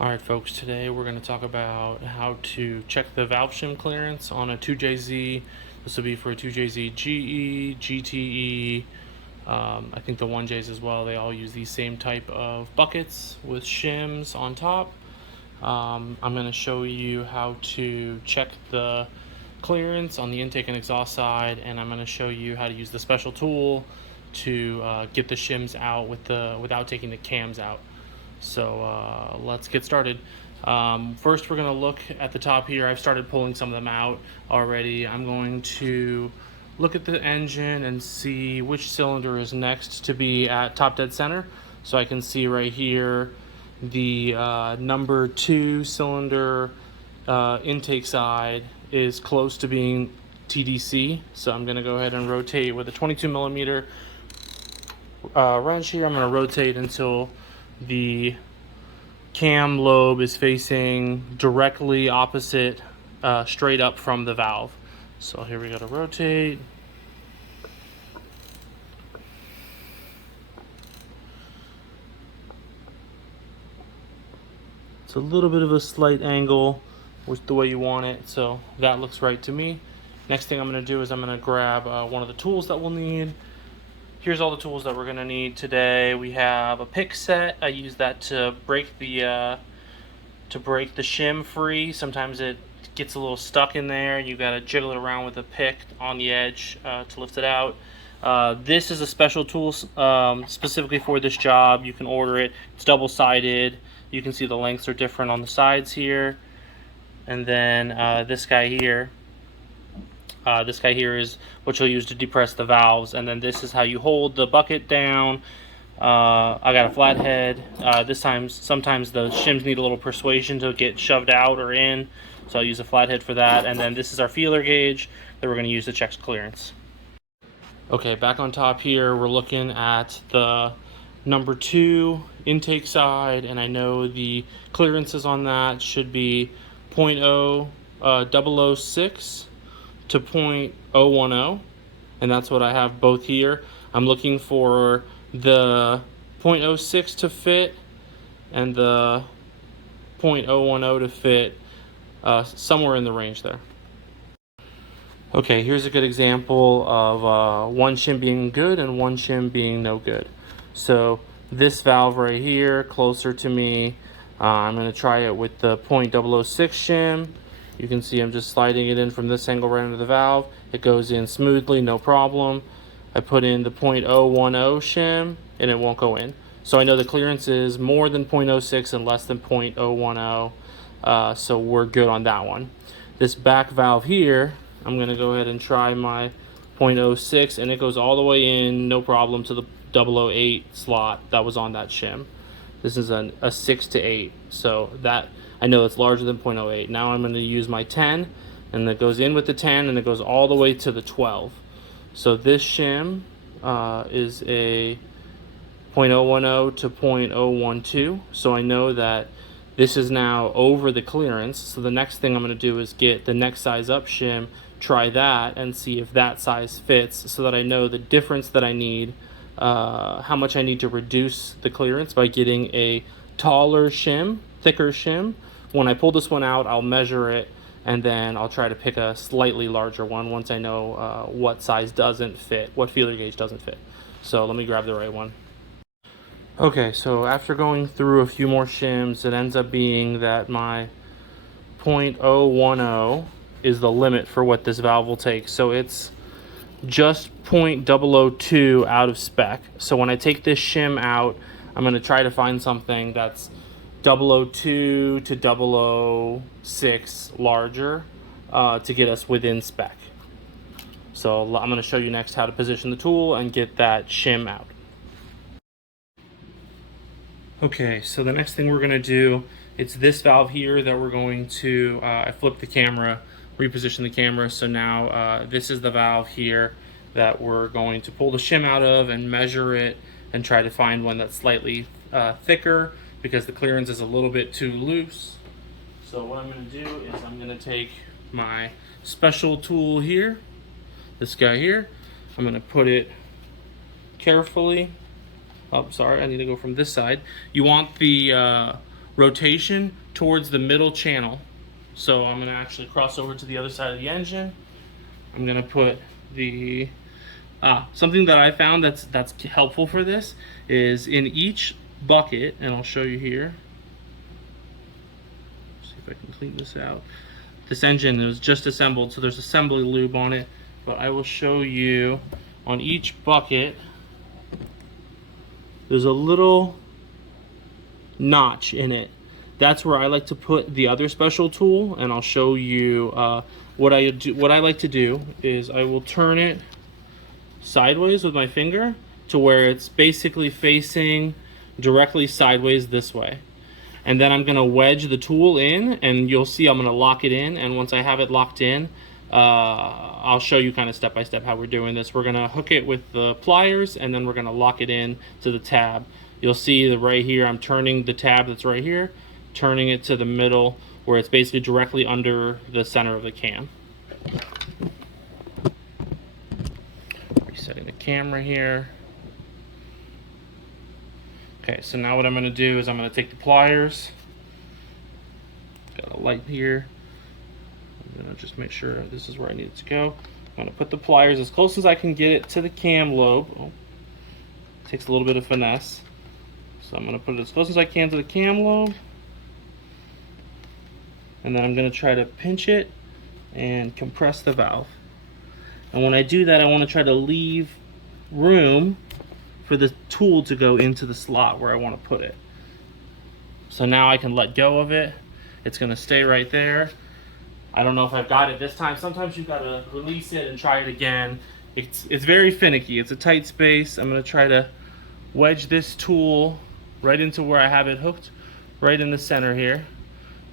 Alright folks, today we're going to talk about how to check the valve shim clearance on a 2JZ. This will be for a 2JZ GE, GTE, I think the 1Js as well. They all use these same type of buckets with shims on top. I'm going to show you how to check the clearance on the intake and exhaust side, and I'm going to show you how to use the special tool to get the shims out without taking the cams out. So let's get started. First, we're going to look at the top here. I've started pulling some of them out already. I'm going to look at the engine and see which cylinder is next to be at top dead center. So I can see right here the number 2 cylinder intake side is close to being TDC. So I'm going to go ahead and rotate with a 22 millimeter wrench here. I'm going to rotate until the cam lobe is facing directly opposite, straight up from the valve. So here we go to rotate. It's a little bit of a slight angle with the way you want it, so that looks right to me. Next thing I'm going to do is I'm going to grab one of the tools that we'll need. Here's all the tools that we're going to need today. We have a pick set. I use that to break the shim free. Sometimes it gets a little stuck in there. You got to jiggle it around with a pick on the edge to lift it out. This is a special tool specifically for this job. You can order it. It's double-sided. You can see the lengths are different on the sides here. And then this guy here. This guy here is what you'll use to depress the valves, and then this is how you hold the bucket down. I got a flathead. Sometimes the shims need a little persuasion to get shoved out or in, so I'll use a flathead for that. And then this is our feeler gauge that we're going to use to check clearance. Okay, back on top here, we're looking at the number 2 intake side, and I know the clearances on that should be 0.006 to 0.010, and that's what I have both here. I'm looking for the 0.06 to fit and the 0.010 to fit somewhere in the range there. Okay, here's a good example of one shim being good and one shim being no good. So this valve right here, closer to me, I'm going to try it with the 0.006 shim. You can see I'm just sliding it in from this angle right under the valve. It goes in smoothly, no problem. I put in the 0.010 shim and it won't go in. So I know the clearance is more than 0.06 and less than 0.010. So we're good on that one. This back valve here, I'm going to go ahead and try my 0.06, and it goes all the way in, no problem, to the 008 slot that was on that shim. This is a 6 to 8, so that I know it's larger than 0.08. Now I'm going to use my 10, and it goes in with the 10, and it goes all the way to the 12. So this shim is a 0.010 to 0.012, so I know that this is now over the clearance. So the next thing I'm going to do is get the next size up shim, try that, and see if that size fits, so that I know the difference that I need, how much I need to reduce the clearance by getting a taller shim, thicker shim. When I pull this one out, I'll measure it, and then I'll try to pick a slightly larger one once I know what size doesn't fit, what feeler gauge doesn't fit. So let me grab the right one. Okay, so after going through a few more shims, it ends up being that my 0.010 is the limit for what this valve will take. So it's just 0.002 out of spec. So when I take this shim out, I'm going to try to find something that's 002 to 006 larger to get us within spec. So I'm going to show you next how to position the tool and get that shim out. Okay, so the next thing we're going to do, it's this valve here that we're going to, I flipped the camera, reposition the camera, so now this is the valve here that we're going to pull the shim out of and measure it and try to find one that's slightly thicker, because the clearance is a little bit too loose. So what I'm going to do is I'm going to take my special tool here, this guy here, I'm going to put it carefully. Oh, sorry, I need to go from this side. You want the rotation towards the middle channel. So I'm going to actually cross over to the other side of the engine. I'm going to put the something that I found that's helpful for this is in each bucket, and I'll show you here. See if I can clean this out. This engine was just assembled, so there's assembly lube on it, but I will show you on each bucket there's a little notch in it. That's where I like to put the other special tool, and I'll show you what I do. What I like to do is I will turn it sideways with my finger to where it's basically facing directly sideways this way. And then I'm going to wedge the tool in, and you'll see I'm going to lock it in. And once I have it locked in, I'll show you kind of step by step how we're doing this. We're going to hook it with the pliers, and then we're going to lock it in to the tab. You'll see that right here I'm turning the tab that's right here, turning it to the middle where it's basically directly under the center of the cam. Resetting the camera here. Okay, so now what I'm going to do is I'm going to take the pliers. Got a light here. I'm going to just make sure this is where I need it to go. I'm going to put the pliers as close as I can get it to the cam lobe. Oh, takes a little bit of finesse. So I'm going to put it as close as I can to the cam lobe. And then I'm going to try to pinch it and compress the valve. And when I do that, I want to try to leave room for the tool to go into the slot where I want to put it. So now I can let go of it. It's going to stay right there. I don't know if I've got it this time. Sometimes you've got to release it and try it again. It's very finicky. It's a tight space. I'm going to try to wedge this tool right into where I have it hooked, right in the center here.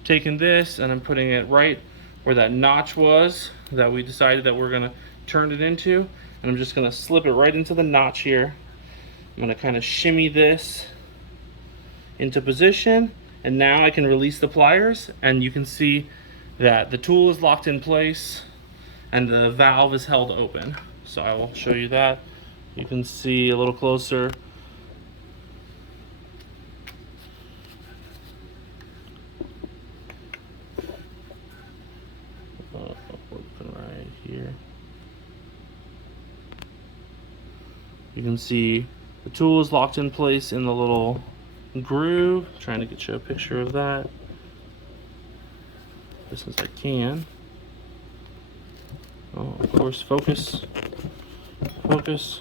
Taking this and I'm putting it right where that notch was that we decided that we're going to turn it into. And I'm just going to slip it right into the notch here. I'm going to kind of shimmy this into position, and now I can release the pliers, and you can see that the tool is locked in place and the valve is held open. So I will show you that. You can see a little closer. Open right here. You can see the tool is locked in place in the little groove. Trying to get you a picture of that just as I can. Oh, of course, focus. Focus.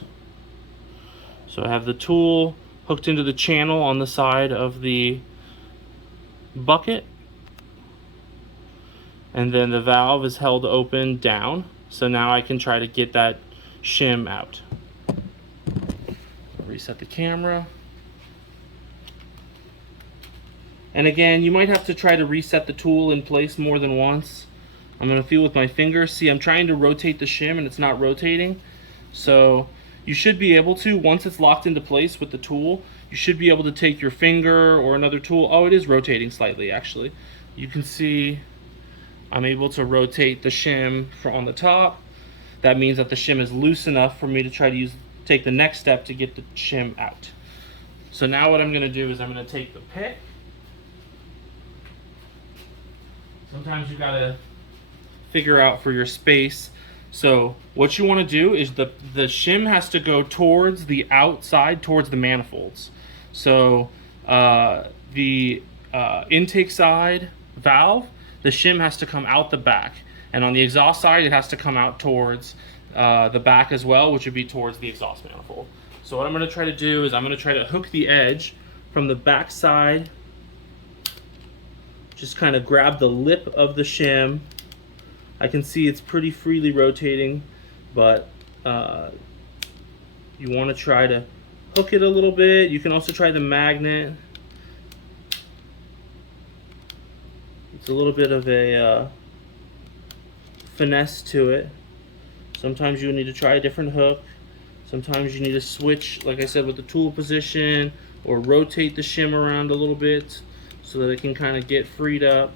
So I have the tool hooked into the channel on the side of the bucket. And then the valve is held open down. So now I can try to get that shim out. Reset the camera. And again, you might have to try to reset the tool in place more than once. I'm going to feel with my finger. See, I'm trying to rotate the shim and it's not rotating. So you should be able to, once it's locked into place with the tool, you should be able to take your finger or another tool. Oh, it is rotating slightly actually. You can see I'm able to rotate the shim on the top. That means that the shim is loose enough for me to try to take the next step to get the shim out. So now what I'm going to do is I'm going to take the pick. Sometimes you got to figure out for your space. So what you want to do is the shim has to go towards the outside, towards the manifolds. So the intake side valve, the shim has to come out the back. And on the exhaust side, it has to come out towards the back as well, which would be towards the exhaust manifold. So what I'm going to try to do is I'm going to try to hook the edge from the back side. Just kind of grab the lip of the shim. I can see it's pretty freely rotating, but you want to try to hook it a little bit. You can also try the magnet. It's a little bit of a finesse to it. Sometimes you need to try a different hook. Sometimes you need to switch, like I said, with the tool position, or rotate the shim around a little bit so that it can kind of get freed up.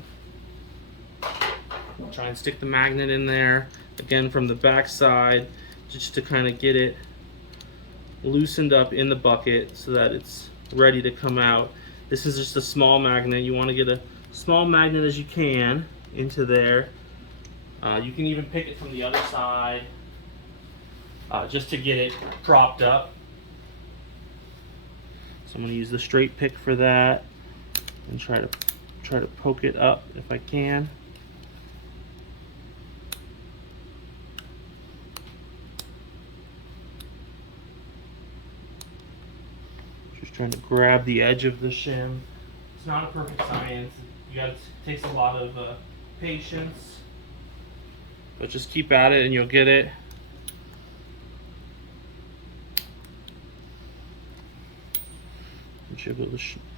I'll try and stick the magnet in there again from the back side just to kind of get it loosened up in the bucket so that it's ready to come out. This is just a small magnet. You want to get a small magnet as you can into there. You can even pick it from the other side just to get it propped up. So I'm going to use the straight pick for that and try to poke it up if I can. Just trying to grab the edge of the shim. It's not a perfect science. It takes a lot of patience, but just keep at it and you'll get it.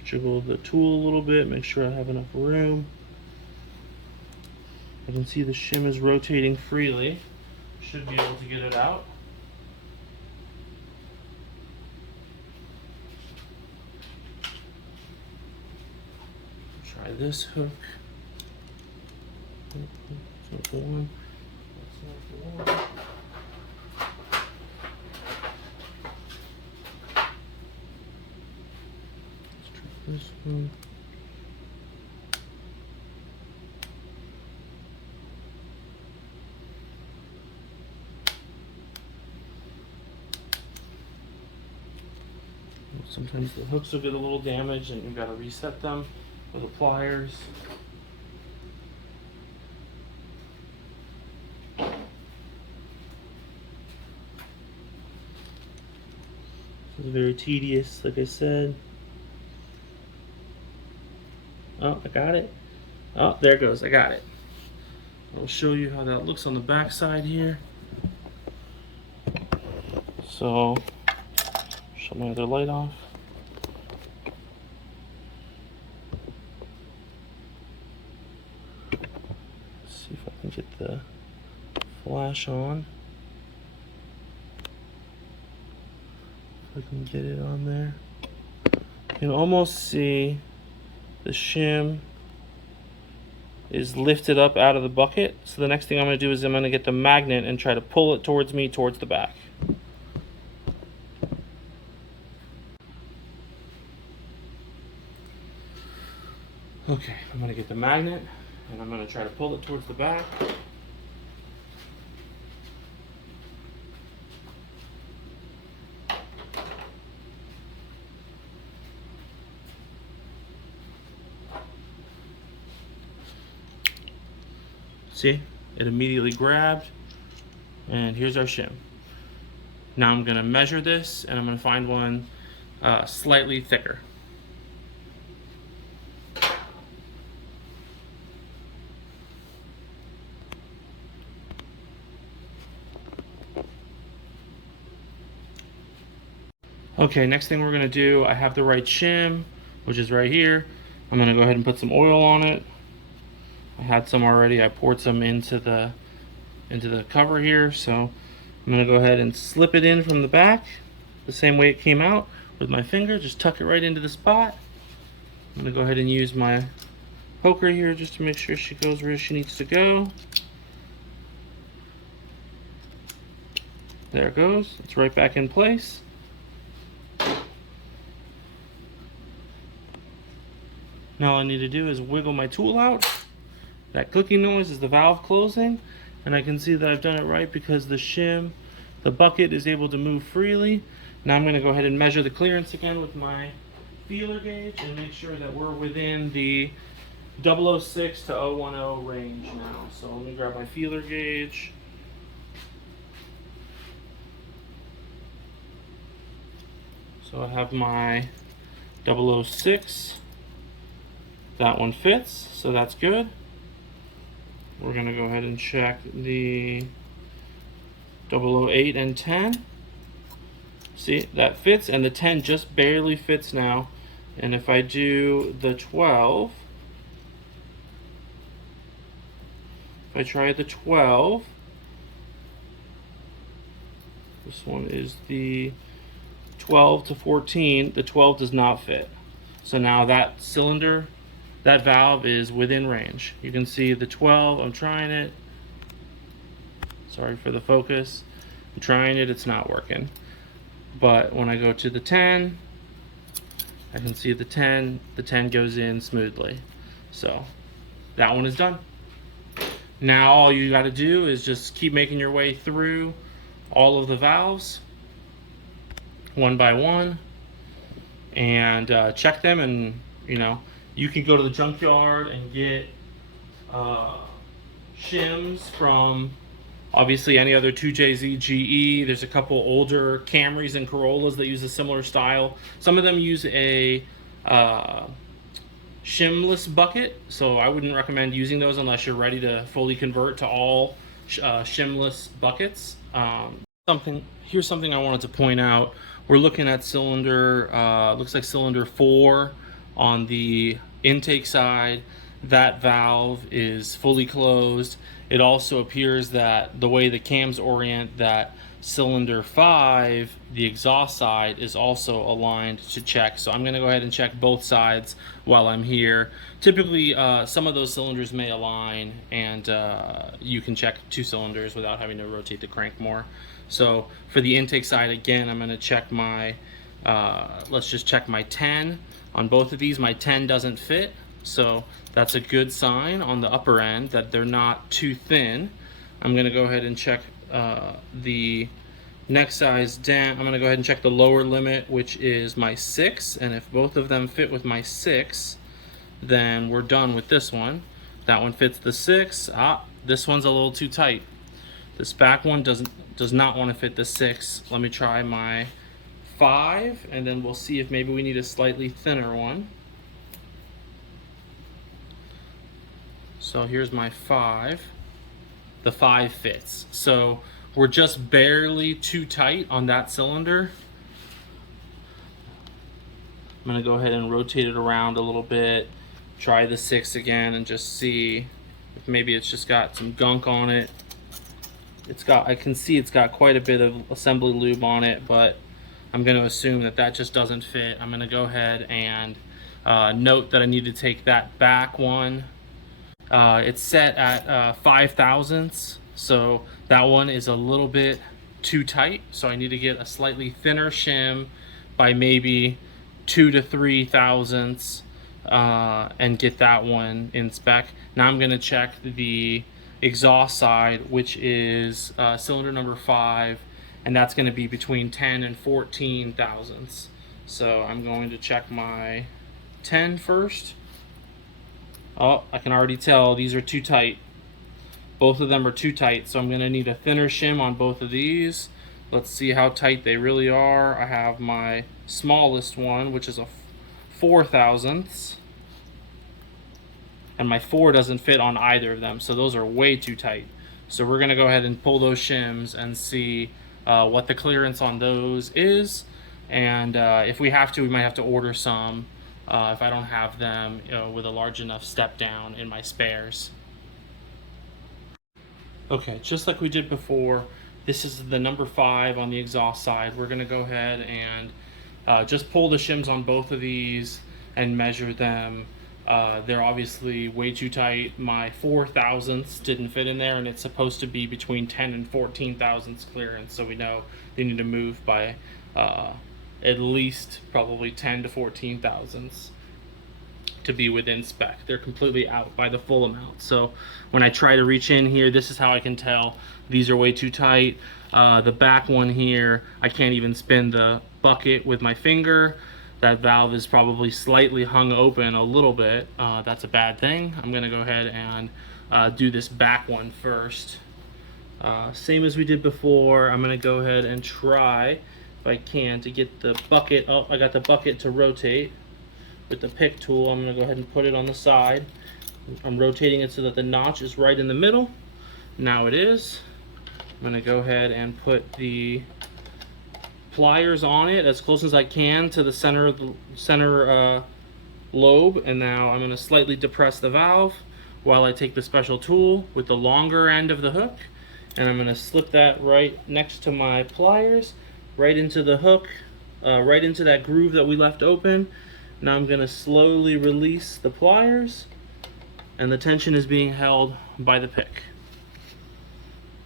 Jiggle the tool a little bit, make sure I have enough room. I can see the shim is rotating freely. Should be able to get it out. Try this hook. That's not the one. That's not the one. This one. Sometimes the hooks will get a little damaged and you've got to reset them with the pliers. This is very tedious, like I said. Oh, I got it. Oh, there it goes. I got it. I'll show you how that looks on the back side here. So, shut my other light off. Let's see if I can get the flash on. If I can get it on there. You can almost see the shim is lifted up out of the bucket. So the next thing I'm going to do is I'm going to get the magnet and try to pull it towards me, towards the back. Okay, I'm going to get the magnet and I'm going to try to pull it towards the back. See, it immediately grabbed, and here's our shim. Now I'm going to measure this, and I'm going to find one slightly thicker. Okay, next thing we're going to do, I have the right shim, which is right here. I'm going to go ahead and put some oil on it. I had some already. I poured some into the cover here, so I'm going to go ahead and slip it in from the back the same way it came out with my finger. Just tuck it right into the spot. I'm going to go ahead and use my poker here just to make sure she goes where she needs to go. There it goes. It's right back in place. Now all I need to do is wiggle my tool out. That clicking noise is the valve closing, and I can see that I've done it right because the shim, the bucket, is able to move freely. Now I'm going to go ahead and measure the clearance again with my feeler gauge and make sure that we're within the 006 to 010 range now. So let me grab my feeler gauge. So I have my 006. That one fits, so that's good. We're going to go ahead and check the 008 and 10. See, that fits, and the 10 just barely fits now. And if I do the 12, if I try the 12, this one is the 12 to 14, the 12 does not fit. So now that cylinder, that valve is within range. You can see the 12, I'm trying it. Sorry for the focus. I'm trying it, it's not working. But when I go to the 10, I can see the 10 goes in smoothly. So that one is done. Now all you got to do is just keep making your way through all of the valves one by one and check them. And you can go to the junkyard and get shims from obviously any other 2JZ GE. There's a couple older Camrys and Corollas that use a similar style. Some of them use a shimless bucket, so I wouldn't recommend using those unless you're ready to fully convert to all shimless buckets. Here's something I wanted to point out. We're looking at cylinder, looks like cylinder 4 on the intake side. That valve is fully closed. It also appears that the way the cams orient, that cylinder 5, the exhaust side, is also aligned to check. So I'm going to go ahead and check both sides while I'm here. Typically some of those cylinders may align, and you can check 2 cylinders without having to rotate the crank more. So for the intake side, again, I'm going to check my let's just check my 10 on both of these. My 10 doesn't fit, so that's a good sign on the upper end that they're not too thin. I'm going to go ahead and check the next size down. I'm going to go ahead and check the lower limit, which is my 6, and if both of them fit with my 6, then we're done with this one. That one fits the 6. This one's a little too tight. This back one does not want to fit the 6. Let me try my 5, and then we'll see if maybe we need a slightly thinner one. So here's my 5. The 5 fits. So we're just barely too tight on that cylinder. I'm going to go ahead and rotate it around a little bit. Try the 6 again and just see if maybe it's just got some gunk on it. I can see it's got quite a bit of assembly lube on it, but I'm going to assume that that just doesn't fit. I'm going to go ahead and note that I need to take that back one. It's set at 5 thousandths, so that one is a little bit too tight, so I need to get a slightly thinner shim by maybe 2 to 3 thousandths and get that one in spec. Now I'm going to check the exhaust side, which is cylinder number 5, and that's going to be between 10 and 14 thousandths. So I'm going to check my 10 first. Oh, I can already tell these are too tight. Both of them are too tight, so I'm going to need a thinner shim on both of these. Let's see how tight they really are. I have my smallest one, which is a 4 thousandths. And my 4 doesn't fit on either of them, so those are way too tight. So we're going to go ahead and pull those shims and see what the clearance on those is. And if we have to, we might have to order some if I don't have them with a large enough step down in my spares. Okay, just like we did before, this is the number 5 on the exhaust side. We're going to go ahead and just pull the shims on both of these and measure them. They're obviously way too tight. My 4 thousandths didn't fit in there, and it's supposed to be between 10 and 14 thousandths clearance, so we know they need to move by at least probably 10 to 14 thousandths to be within spec. They're completely out by the full amount. So when I try to reach in here, this is how I can tell these are way too tight. The back one here, I can't even spin the bucket with my finger. That valve is probably slightly hung open a little bit. That's a bad thing. I'm gonna go ahead and do this back one first. Same as we did before. I'm gonna go ahead and try, if I can, to get the bucket. Oh, I got the bucket to rotate with the pick tool. I'm gonna go ahead and put it on the side. I'm rotating it so that the notch is right in the middle. Now it is. I'm gonna go ahead and put the pliers on it as close as I can to the center lobe, and now I'm going to slightly depress the valve while I take the special tool with the longer end of the hook, and I'm going to slip that right next to my pliers, right into the hook, right into that groove that we left open. Now I'm going to slowly release the pliers, and the tension is being held by the pick.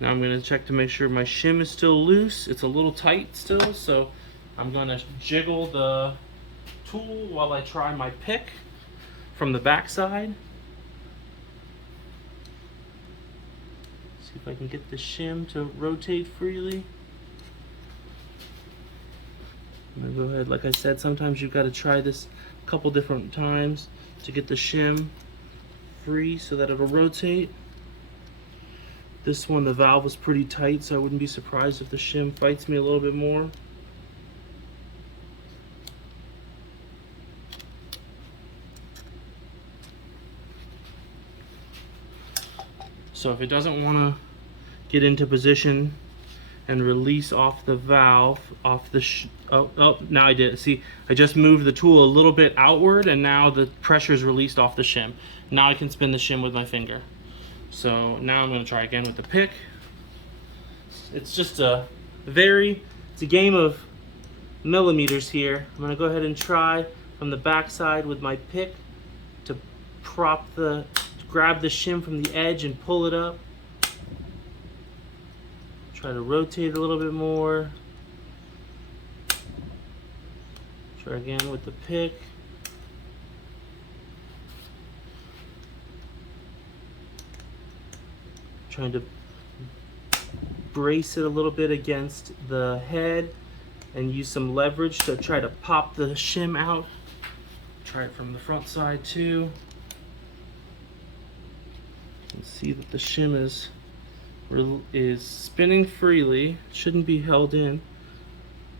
Now I'm going to check to make sure my shim is still loose. It's a little tight still, so I'm going to jiggle the tool while I try my pick from the back side. See if I can get the shim to rotate freely. I'm gonna go ahead, like I said, sometimes you've got to try this a couple different times to get the shim free so that it'll rotate. This one, the valve was pretty tight, so I wouldn't be surprised if the shim fights me a little bit more. So if it doesn't want to get into position and release off the valve, off the now I did. See, I just moved the tool a little bit outward and now the pressure is released off the shim. Now I can spin the shim with my finger. So now I'm going to try again with the pick. It's just it's a game of millimeters here. I'm going to go ahead and try from the back side with my pick to grab the shim from the edge and pull it up. Try to rotate a little bit more. Try again with the pick. Trying to brace it a little bit against the head and use some leverage to try to pop the shim out. Try it from the front side too. You can see that the shim is spinning freely. It shouldn't be held in.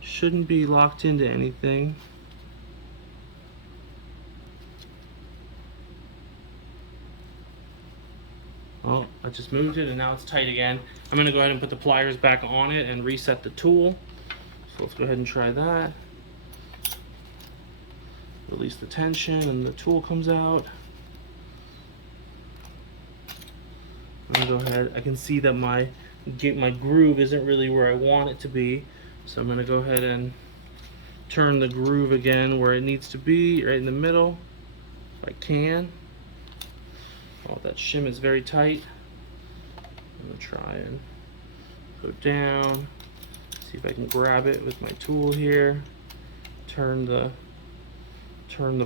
Shouldn't be locked into anything. Oh, I just moved it and now it's tight again. I'm going to go ahead and put the pliers back on it and reset the tool. So let's go ahead and try that. Release the tension and the tool comes out. I'm going to go ahead. I can see that my groove isn't really where I want it to be. So I'm going to go ahead and turn the groove again where it needs to be, right in the middle, if I can. Oh, that shim is very tight. I'm going to try and go down, see if I can grab it with my tool here, turn the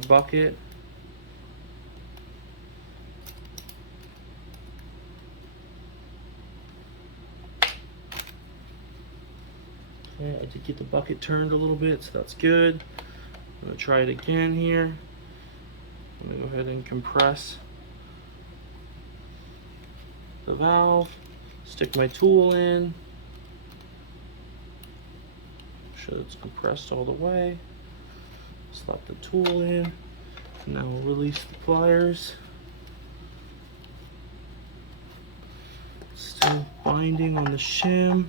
bucket. Okay, I did get the bucket turned a little bit, so that's good. I'm going to try it again here. I'm going to go ahead and compress the valve, stick my tool in, make sure it's compressed all the way, slap the tool in, and now we'll release the pliers. Still binding on the shim.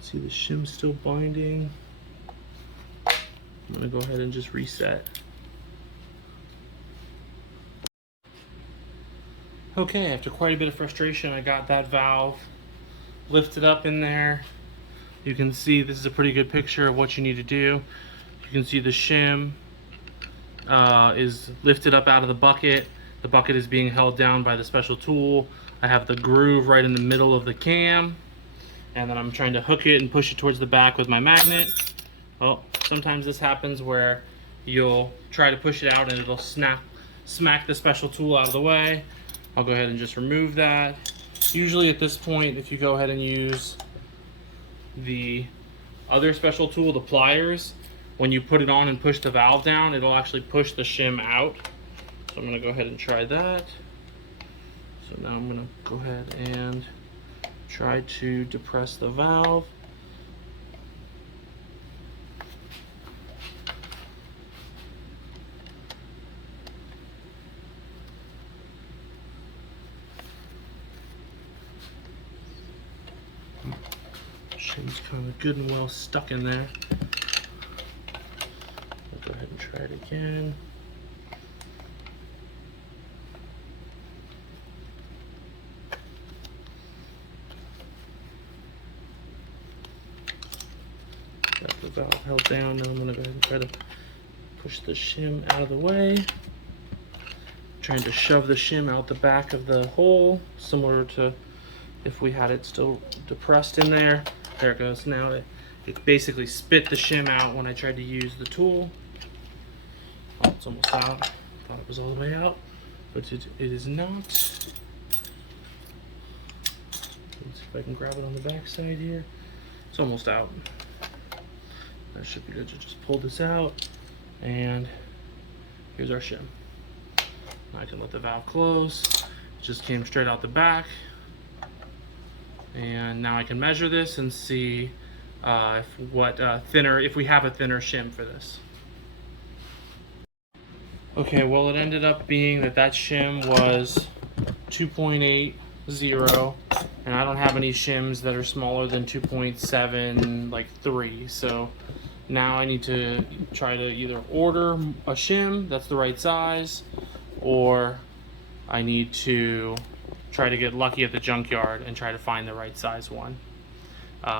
See the shim still binding. I'm going to go ahead and just reset. Okay, after quite a bit of frustration, I got that valve lifted up in there. You can see this is a pretty good picture of what you need to do. You can see the shim is lifted up out of the bucket. The bucket is being held down by the special tool. I have the groove right in the middle of the cam, and then I'm trying to hook it and push it towards the back with my magnet. Well, sometimes this happens where you'll try to push it out and it'll smack the special tool out of the way. I'll go ahead and just remove that. Usually at this point, if you go ahead and use the other special tool, the pliers, when you put it on and push the valve down, it'll actually push the shim out. So I'm going to go ahead and try that. So now I'm going to go ahead and try to depress the valve. Shim's kind of good and well stuck in there. I'll go ahead and try it again. Got the valve held down. Now I'm going to go ahead and try to push the shim out of the way. Trying to shove the shim out the back of the hole, similar to if we had it still depressed in there. There it goes. Now it basically spit the shim out when I tried to use the tool. Oh, it's almost out. Thought it was all the way out, but it is not. Let's see if I can grab it on the back side here. It's almost out. That should be good to just pull this out, and here's our shim. I can let the valve close. It just came straight out the back. And now I can measure this and see if we have a thinner shim for this. Okay, well it ended up being that shim was 2.80, and I don't have any shims that are smaller than 2.7, like 3. So now I need to try to either order a shim that's the right size, or I need to try to get lucky at the junkyard and try to find the right size one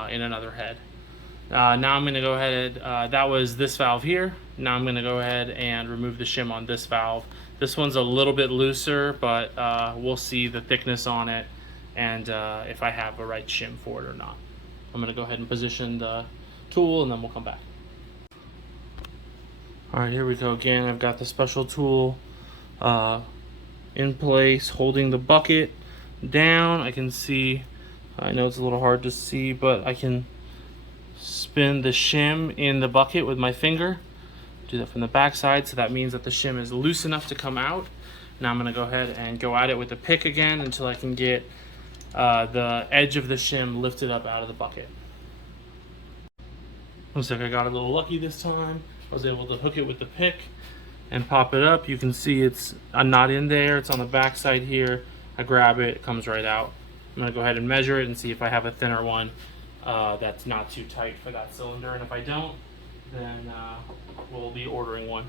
in another head. Now I'm going to go ahead, that was this valve here. Now I'm going to go ahead and remove the shim on this valve. This one's a little bit looser, but we'll see the thickness on it and if I have a right shim for it or not. I'm going to go ahead and position the tool and then we'll come back. Alright, here we go again. I've got the special tool in place, holding the bucket down. I can see, I know it's a little hard to see, but I can spin the shim in the bucket with my finger. Do that from the back side, so that means that the shim is loose enough to come out. Now I'm going to go ahead and go at it with the pick again until I can get the edge of the shim lifted up out of the bucket. Looks like I got a little lucky this time. I was able to hook it with the pick and pop it up. You can see it's not in there, it's on the back side here. I grab it, it comes right out. I'm going to go ahead and measure it and see if I have a thinner one that's not too tight for that cylinder, and if I don't, then we'll be ordering one.